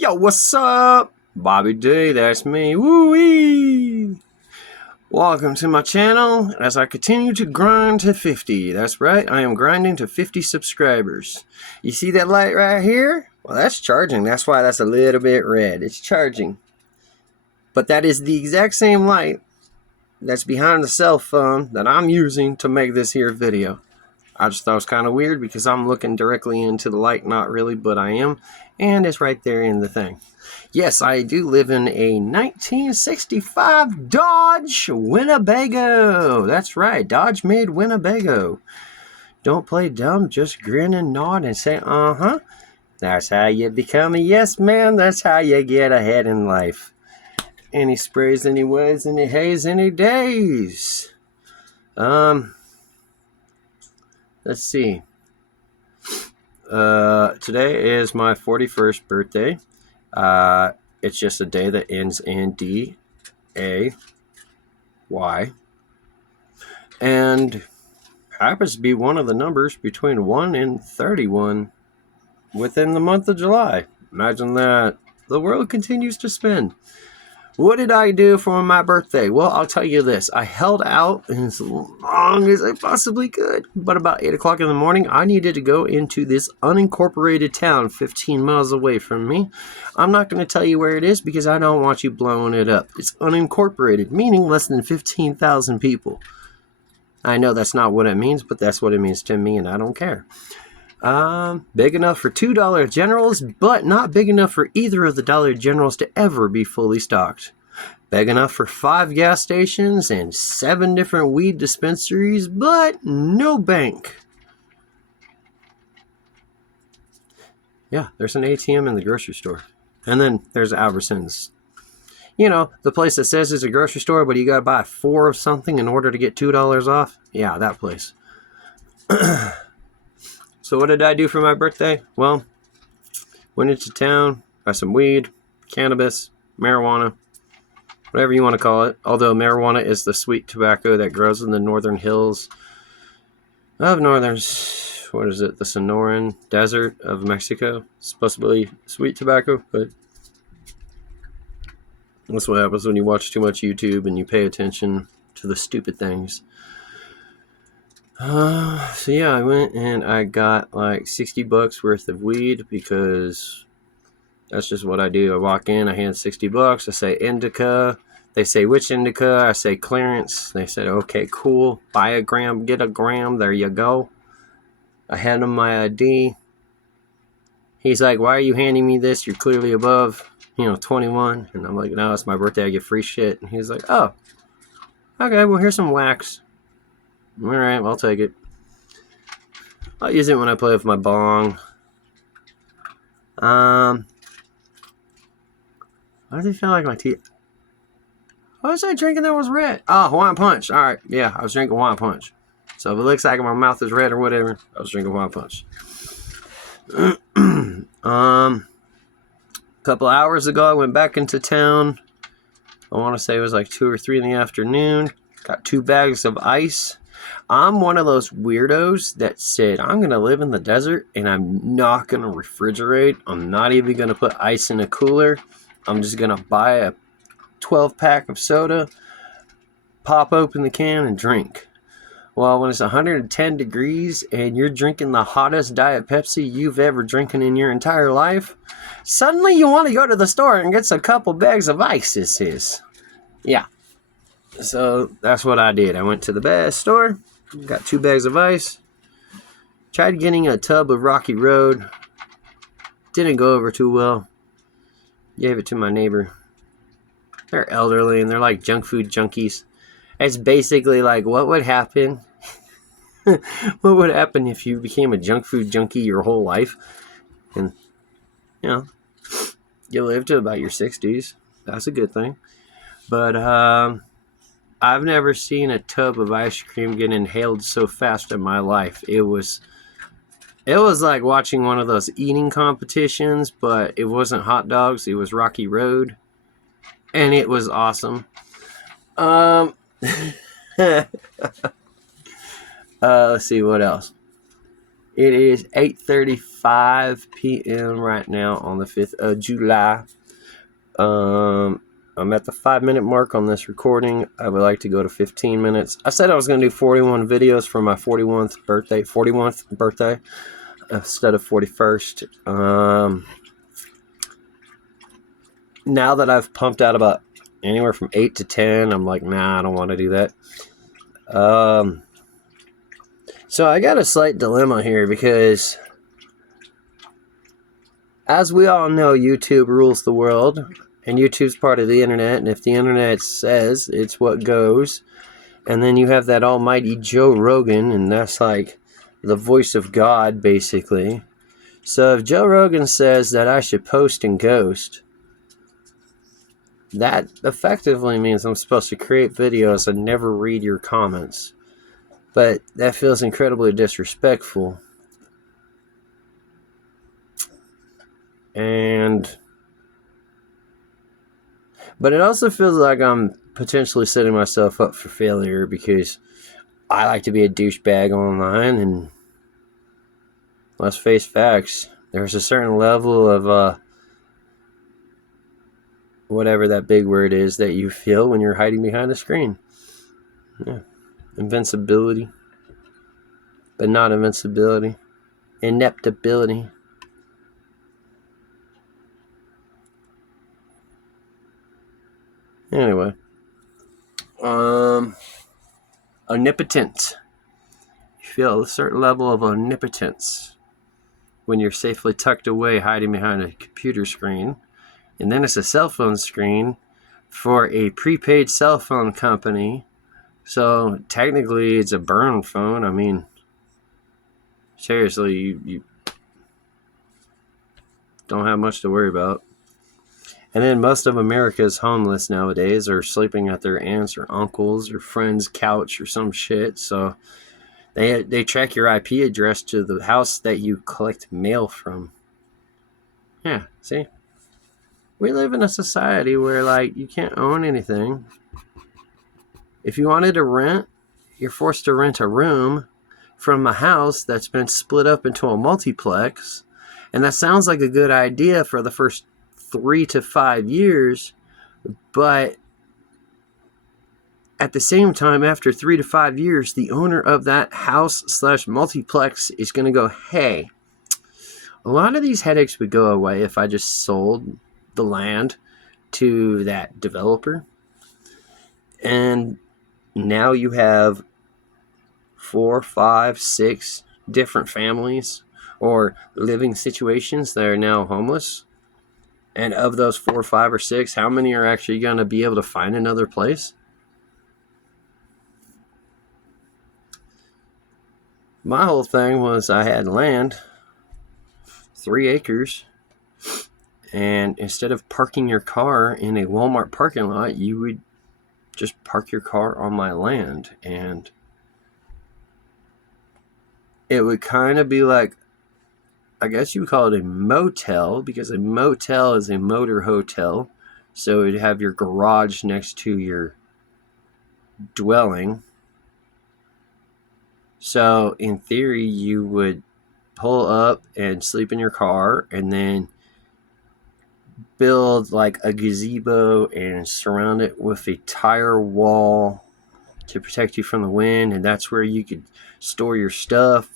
Yo, what's up? Bobby D, that's me. Woo-wee! Welcome to my channel as I continue to grind to 50. That's right, I am grinding to 50 subscribers. You see that light right here? Well, that's charging. That's why that's a little bit red. It's charging. But that is the exact same light that's behind the cell phone that I'm using to make this here video. I just thought it was kind of weird because I'm looking directly into the light. Not really, but I am. And it's right there in the thing. Yes, I do live in a 1965 Dodge Winnebago. That's right, Dodge made Winnebago. Don't play dumb, just grin and nod and say, uh-huh. That's how you become a yes man. That's how you get ahead in life. Any sprays, any ways, any haze, any days. Let's see. Today is my 41st birthday. It's just a day that ends in D-A-Y. And happens to be one of the numbers between 1 and 31 within the month of July. Imagine that. The world continues to spin. What did I do for my birthday? Well, I'll tell you this. I held out as long as I possibly could. But about 8 o'clock in the morning, I needed to go into this unincorporated town 15 miles away from me. I'm not going to tell you where it is because I don't want you blowing it up. It's unincorporated, meaning less than 15,000 people. I know that's not what it means, but that's what it means to me, and I don't care. Big enough for $2 Generals, but not big enough for either of the Dollar Generals to ever be fully stocked. Big enough for 5 gas stations and 7 different weed dispensaries, but no bank. Yeah, there's an ATM in the grocery store. And then there's Albertsons. You know, the place that says it's a grocery store, but you gotta buy 4 of something in order to get $2 off. Yeah, that place. So what did I do for my birthday? Well, went into town, got some weed, cannabis, marijuana, whatever you want to call it. Although marijuana is the sweet tobacco that grows in the northern hills of the Sonoran Desert of Mexico. It's supposed to be sweet tobacco, but that's what happens when you watch too much YouTube and you pay attention to the stupid things. So yeah, I went and I got like $60 worth of weed because that's just what I do. I walk in, I hand $60. I say indica. They say which indica? I say clearance. They said okay, cool. Buy a gram, get a gram. There you go. I hand him my ID. He's like, why are you handing me this? You're clearly above, 21. And I'm like, no, it's my birthday. I get free shit. And he's like, oh, okay. Well, here's some wax. All right, I'll take it. I'll use it when I play with my bong. Why does it feel like my teeth? What was I drinking that was red? Oh, Hawaiian Punch. All right, yeah, I was drinking Hawaiian Punch. So if it looks like my mouth is red or whatever, I was drinking Hawaiian Punch. A couple hours ago, I went back into town. I want to say it was like 2 or 3 in the afternoon. Got 2 bags of ice. I'm one of those weirdos that said, I'm going to live in the desert and I'm not going to refrigerate. I'm not even going to put ice in a cooler. I'm just going to buy a 12-pack of soda, pop open the can, and drink. Well, when it's 110 degrees and you're drinking the hottest Diet Pepsi you've ever drinking in your entire life, suddenly you want to go to the store and get a couple bags of ice, this is. Yeah. So that's what I did. I went to the store, got 2 bags of ice, tried getting a tub of Rocky Road. Didn't go over too well. Gave it to my neighbor. They're elderly and they're like junk food junkies. It's basically like what would happen? What would happen if you became a junk food junkie your whole life? And, you live to about your 60s. That's a good thing. But, I've never seen a tub of ice cream get inhaled so fast in my life. It was like watching one of those eating competitions, but it wasn't hot dogs. It was Rocky Road. And it was awesome. Let's see what else. It is 8:35 p.m. right now on the 5th of July. I'm at the 5-minute mark on this recording. I would like to go to 15 minutes. I said I was going to do 41 videos for my 41st birthday instead of 41st. Now that I've pumped out about anywhere from 8 to 10, I'm like, nah, I don't want to do that. So I got a slight dilemma here because, as we all know, YouTube rules the world, and YouTube's part of the internet, and if the internet says it's what goes, and then you have that almighty Joe Rogan, and that's like the voice of God, basically. So if Joe Rogan says that I should post and ghost, that effectively means I'm supposed to create videos and never read your comments. But that feels incredibly disrespectful. But it also feels like I'm potentially setting myself up for failure because I like to be a douchebag online, and let's face facts. There's a certain level of whatever that big word is that you feel when you're hiding behind a screen. Yeah. Invincibility. But not invincibility. Ineptability. Anyway. Omnipotent. You feel a certain level of omnipotence when you're safely tucked away hiding behind a computer screen. And then it's a cell phone screen for a prepaid cell phone company. So technically it's a burn phone. I mean, seriously, you don't have much to worry about. And then most of America's homeless nowadays are sleeping at their aunts or uncles or friends' couch or some shit. So they track your IP address to the house that you collect mail from. Yeah, see? We live in a society where, like, you can't own anything. If you wanted to rent, you're forced to rent a room from a house that's been split up into a multiplex. And that sounds like a good idea for the first 3 to 5 years. But at the same time, after 3 to 5 years, the owner of that house/multiplex is going to go, hey, a lot of these headaches would go away if I just sold the land to that developer. And now you have 4, 5, 6 different families or living situations that are now homeless. And of those 4, 5, or 6, how many are actually going to be able to find another place? My whole thing was I had land, 3 acres, and instead of parking your car in a Walmart parking lot, you would just park your car on my land. And it would kind of be like, I guess you would call it a motel, because a motel is a motor hotel. So it'd have your garage next to your dwelling. So in theory, you would pull up and sleep in your car and then build like a gazebo and surround it with a tire wall to protect you from the wind. And that's where you could store your stuff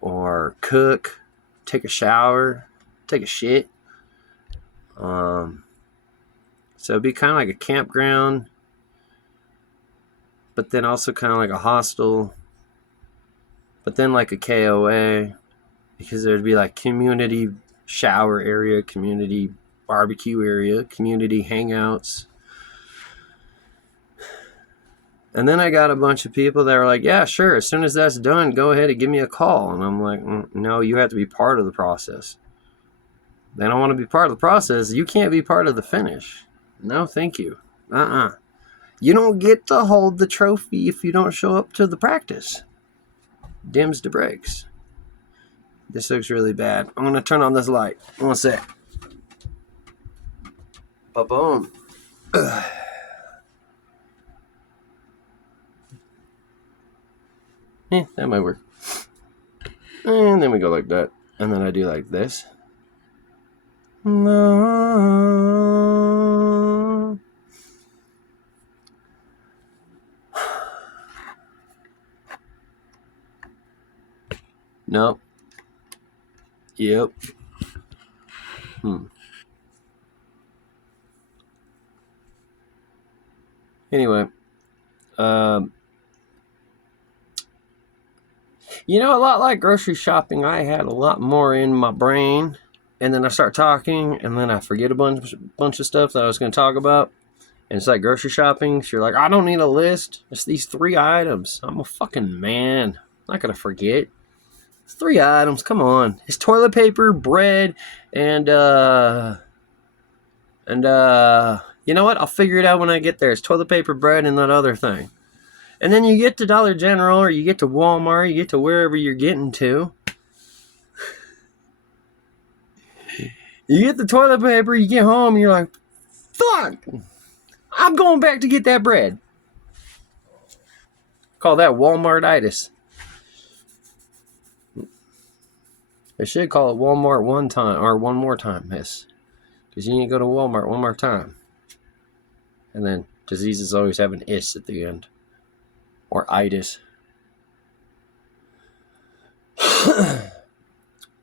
or cook, take a shower, take a shit. So it'd be kind of like a campground, but then also kind of like a hostel, but then like a KOA, because there'd be like community shower area, community barbecue area, community hangouts. And then I got a bunch of people that are like, yeah, sure, as soon as that's done, go ahead and give me a call. And I'm like, no, you have to be part of the process. They don't want to be part of the process. You can't be part of the finish. No, thank you. You don't get to hold the trophy if you don't show up to the practice. Dims the brakes. This looks really bad. I'm going to turn on this light. One sec. Ba-boom. That might work. And And then we go like that. And then I do like this. No. Nope. Yep. Anyway. You know, a lot like grocery shopping, I had a lot more in my brain. And then I start talking, and then I forget a bunch of stuff that I was going to talk about. And it's like grocery shopping. So you're like, I don't need a list. It's these 3 items. I'm a fucking man. I'm not going to forget. It's 3 items. Come on. It's toilet paper, bread, and you know what? I'll figure it out when I get there. It's toilet paper, bread, and that other thing. And then you get to Dollar General, or you get to Walmart, you get to wherever you're getting to. You get the toilet paper, you get home, and you're like, fuck! I'm going back to get that bread. Call that Walmart-itis. They should call it Walmart one time, or one more time, miss. Because you need to go to Walmart one more time. And then diseases always have an is at the end. Or itis.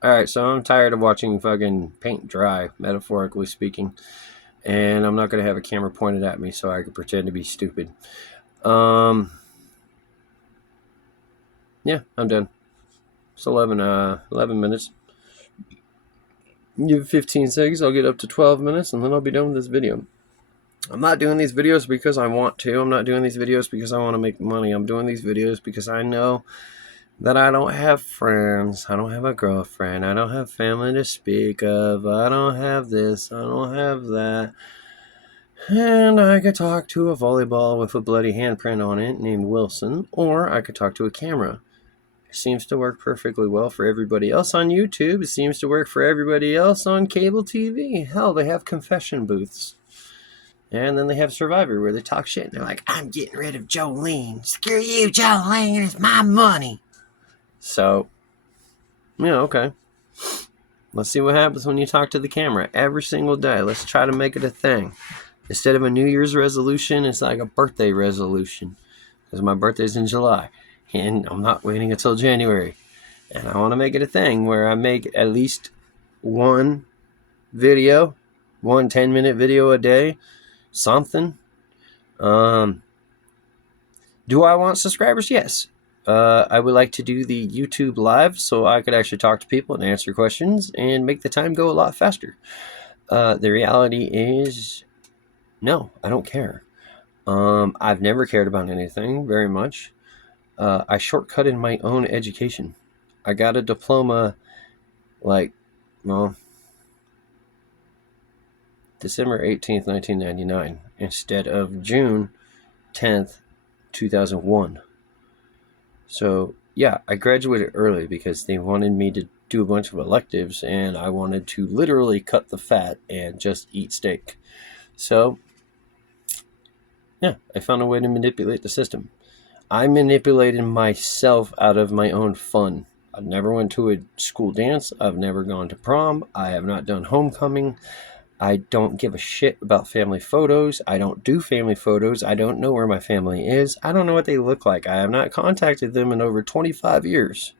Alright, so I'm tired of watching fucking paint dry, metaphorically speaking. And I'm not going to have a camera pointed at me so I can pretend to be stupid. Yeah, I'm done. It's 11 minutes. Give 15 seconds, I'll get up to 12 minutes, and then I'll be done with this video. I'm not doing these videos because I want to. I'm not doing these videos because I want to make money. I'm doing these videos because I know that I don't have friends. I don't have a girlfriend. I don't have family to speak of. I don't have this. I don't have that. And I could talk to a volleyball with a bloody handprint on it named Wilson, or I could talk to a camera. It seems to work perfectly well for everybody else on YouTube. It seems to work for everybody else on cable TV. Hell, they have confession booths. And then they have Survivor where they talk shit. And they're like, I'm getting rid of Jolene. Screw you, Jolene. It's my money. So, yeah, okay. Let's see what happens when you talk to the camera every single day. Let's try to make it a thing. Instead of a New Year's resolution, it's like a birthday resolution. Because my birthday's in July. And I'm not waiting until January. And I want to make it a thing where I make at least one video, 10-minute video a day. Something. Do I want subscribers? Yes. I would like to do the YouTube live so I could actually talk to people and answer questions and make the time go a lot faster. The reality is, no, I don't care. I've never cared about anything very much. I shortcutted my own education. I got a diploma December 18th, 1999, instead of June 10th, 2001. So, yeah, I graduated early because they wanted me to do a bunch of electives, and I wanted to literally cut the fat and just eat steak. So, yeah, I found a way to manipulate the system. I manipulated myself out of my own fun. I've never went to a school dance. I've never gone to prom. I have not done homecoming. I don't give a shit about family photos. I don't do family photos. I don't know where my family is. I don't know what they look like. I have not contacted them in over 25 years.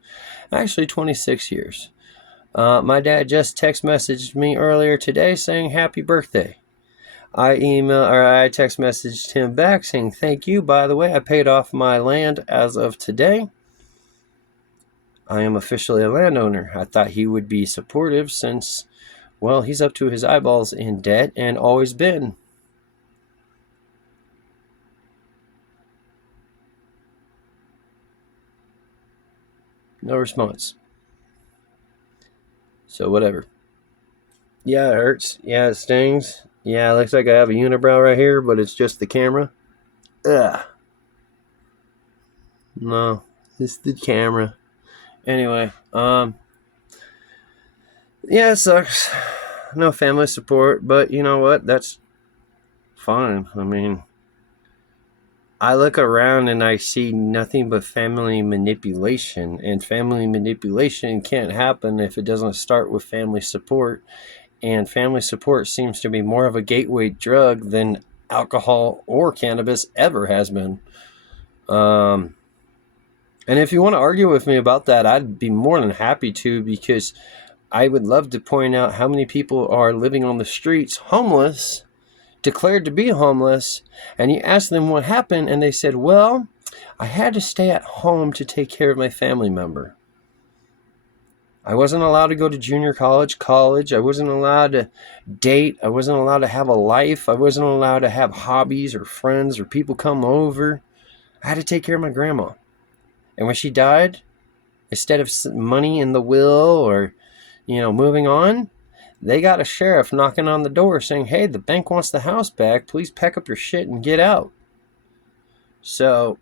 Actually, 26 years. My dad just text messaged me earlier today saying happy birthday. I text messaged him back saying thank you. By the way, I paid off my land as of today. I am officially a landowner. I thought he would be supportive since, well, he's up to his eyeballs in debt and always been. No response. So whatever. Yeah, it hurts. Yeah, it stings. Yeah, it looks like I have a unibrow right here, but it's just the camera. Ugh. No, it's the camera. Anyway, yeah, it sucks. No family support, but you know what? That's fine. I mean, I look around and I see nothing but family manipulation, and family manipulation can't happen if it doesn't start with family support. And family support seems to be more of a gateway drug than alcohol or cannabis ever has been. And if you want to argue with me about that, I'd be more than happy to, because I would love to point out how many people are living on the streets, homeless, declared to be homeless, and you ask them what happened, and they said, well, I had to stay at home to take care of my family member. I wasn't allowed to go to junior college. I wasn't allowed to date. I wasn't allowed to have a life. I wasn't allowed to have hobbies or friends or people come over. I had to take care of my grandma. And when she died, instead of money in the will or, moving on, they got a sheriff knocking on the door saying, hey, the bank wants the house back. Please pack up your shit and get out. So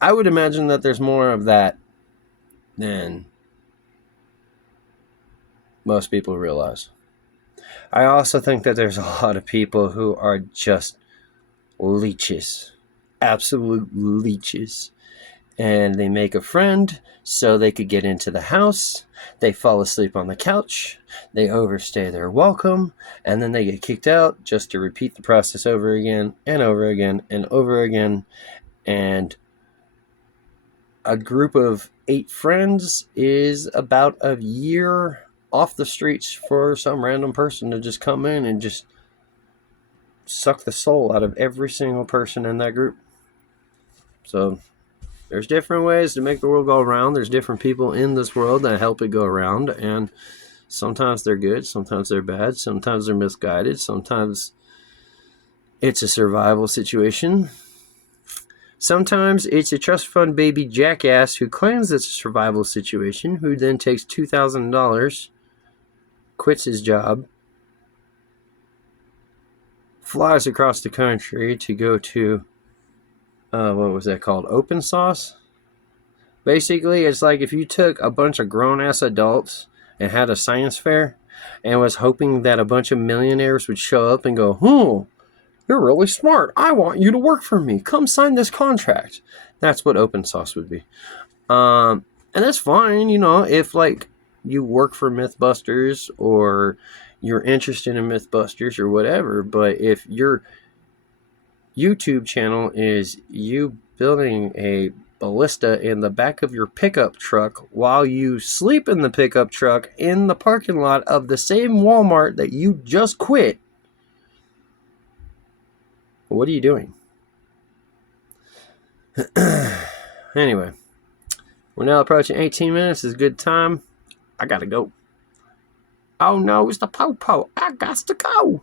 I would imagine that there's more of that than most people realize. I also think that there's a lot of people who are just leeches, absolute leeches. And they make a friend so they could get into the house. They fall asleep on the couch. They overstay their welcome. And then they get kicked out just to repeat the process over again and over again and over again. And a group of 8 friends is about a year off the streets for some random person to just come in and just suck the soul out of every single person in that group. So there's different ways to make the world go around. There's different people in this world that help it go around. And sometimes they're good. Sometimes they're bad. Sometimes they're misguided. Sometimes it's a survival situation. Sometimes it's a trust fund baby jackass who claims it's a survival situation, who then takes $2,000, quits his job, flies across the country to go to, what was that called? Open sauce? Basically, it's like if you took a bunch of grown-ass adults and had a science fair and was hoping that a bunch of millionaires would show up and go, you're really smart. I want you to work for me. Come sign this contract. That's what open sauce would be. And that's fine, if you work for Mythbusters or you're interested in Mythbusters or whatever. But if your YouTube channel is you building a ballista in the back of your pickup truck while you sleep in the pickup truck in the parking lot of the same Walmart that you just quit, what are you doing? Anyway, we're now approaching 18 minutes. It's a good time. I gotta go. Oh no, it's the po-po. I got to go.